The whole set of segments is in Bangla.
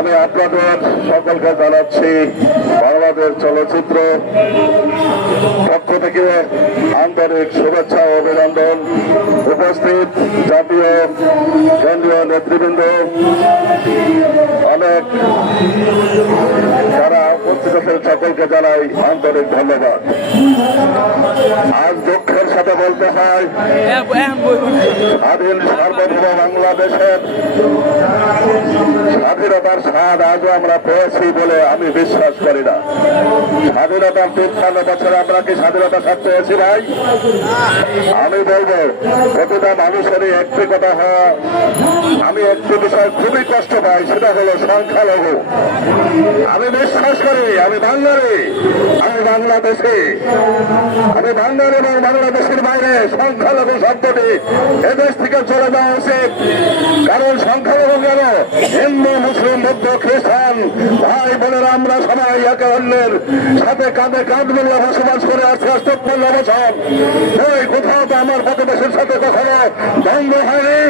আমি আপনাদের সকলকে জানাচ্ছি বাংলাদেশ চলচ্চিত্র পক্ষ থেকে আন্তরিক শুভেচ্ছা ও অভিনন্দন। উপস্থিত জাতীয় কেন্দ্রীয় নেতৃবৃন্দ, অনেক যারা উপস্থিত আছেন সকলকে জানাই আন্তরিক ধন্যবাদ। আজ দুঃখের সাথে বলতে হয়, স্বাধীন সার্বভৌম বাংলাদেশের স্বাধীনতার স্বাদ আজও আমরা পেয়েছি বলে আমি বিশ্বাস করি না। স্বাধীনতার ৫৩ বছরে আমরা কি স্বাধীনতা স্বাদ পেয়েছি ভাই? আমি বলবো প্রতিটা মানুষেরই একটি কথা হয়, আমি একটি বিষয় খুবই কষ্ট পাই, সেটা হলো সংখ্যালঘু। আমি বিশ্বাস করি আমি বাঙালি, আমি বাংলাদেশি, আমি বাঙালি এবং বাংলাদেশের বাইরে সংখ্যালঘু শব্দটি এদেশ থেকে চলে যাওয়া উচিত। কারণ সংখ্যালঘু কেন? হিন্দু, মুসলিম, বৌদ্ধ, খ্রিস্টান ভাই বোনেরা আমরা সবাই একে অন্যের সাথে কাঁধে কাঁধ মিলিয়ে বসবাস করে আসছে ৫৮ বছর। ওই কোথাও তো আমার প্রতিবেশীর সাথে কখনো দ্বন্দ্ব হয়নি,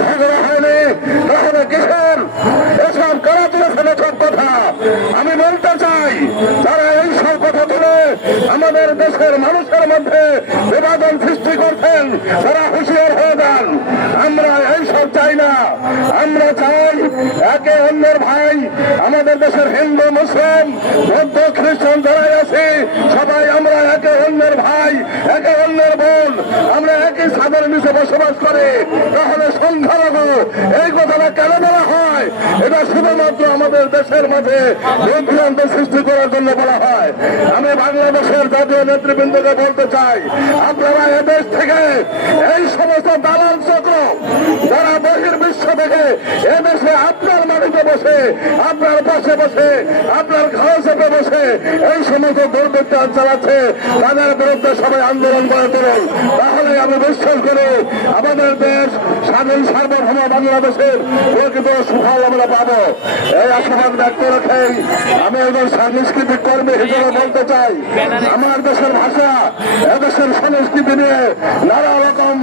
ঝগড়া হয়নি, তাহলে কিসের এসব কারা তুলেছেন এসব কথা? আমি বলতে চাই, যারা এই সব কথা তুলে আমাদের দেশের মানুষের মধ্যে বিভাজন সৃষ্টি করছেন তারা হুঁশিয়ার হয়ে যান। আমরা এইসব চাই না। আমরা চাই একে অন্যের ভাই, আমাদের দেশের হিন্দু, মুসলিম, বৌদ্ধ, খ্রিস্টান যারাই আছে সবাই আমরা একে অন্যের ভাই, একে অন্যের বোন, আমরা একই ছাদের নিচে বসবাস করি। তাহলে সংখ্যালঘু এই কথাটা কেন বলা হয়? এটা শুধুমাত্র আমাদের দেশের মাঝে বিভ্রান্ত সৃষ্টি করার জন্য বলা হয়। আমি বাংলাদেশের জাতীয় নেতৃবৃন্দকে বলতে চাই, আপনারা এদেশ থেকে এই সমস্ত দালাল চক্র যারা বহির্বিশ্ব থেকে এদেশে আপনার মাটিতে বসে, আপনার পাশে বসে, আপনার ঘর চেপে বসে এই সমস্ত দুর্বৃত্তায়ন চালাচ্ছে, তাদের বিরুদ্ধে সবাই আন্দোলন করে তুলুন। তাহলে আমি বিশ্বাস করি আমাদের দেশ স্বাধীন সার্বভৌম বাংলাদেশের প্রকৃত সুফল আমরা পাবো। এই আশাবাদ ব্যক্ত রেখেই আমি একজন সাংস্কৃতিক কর্মী হিসেবে বলতে চাই, আমার দেশের ভাষা, এদেশের সংস্কৃতি নিয়ে নানা রকম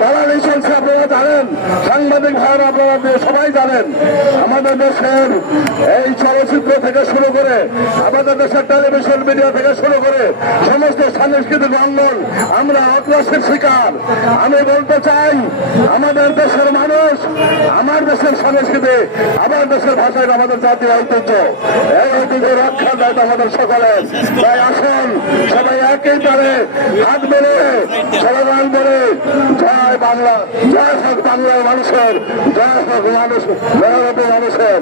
দালালি চলছে আপনারা জানেন, সাংবাদিক ভাইয়েরা আপনারা সবাই জানেন। আমাদের দেশের এই চলচ্চিত্র থেকে শুরু করে, আমাদের দেশের টেলিভিশন মিডিয়া থেকে শুরু করে সমস্ত সাংস্কৃতিক অঙ্গন আমরা অগ্রাসের শিকার। আমি বলতে চাই আমাদের দেশের মানুষ, আমার দেশের সংস্কৃতি, আমার দেশের ভাষায় আমাদের জাতীয় ঐতিহ্য, এই ঐতিহ্য রক্ষার দায়িত্ব আমাদের সকলের। তাই আসুন সবাই একই তারে হাত মেলে স্লোগান করে জয় বাংলা, জয় হোক বাংলার মানুষের, জয় হোক মানুষের।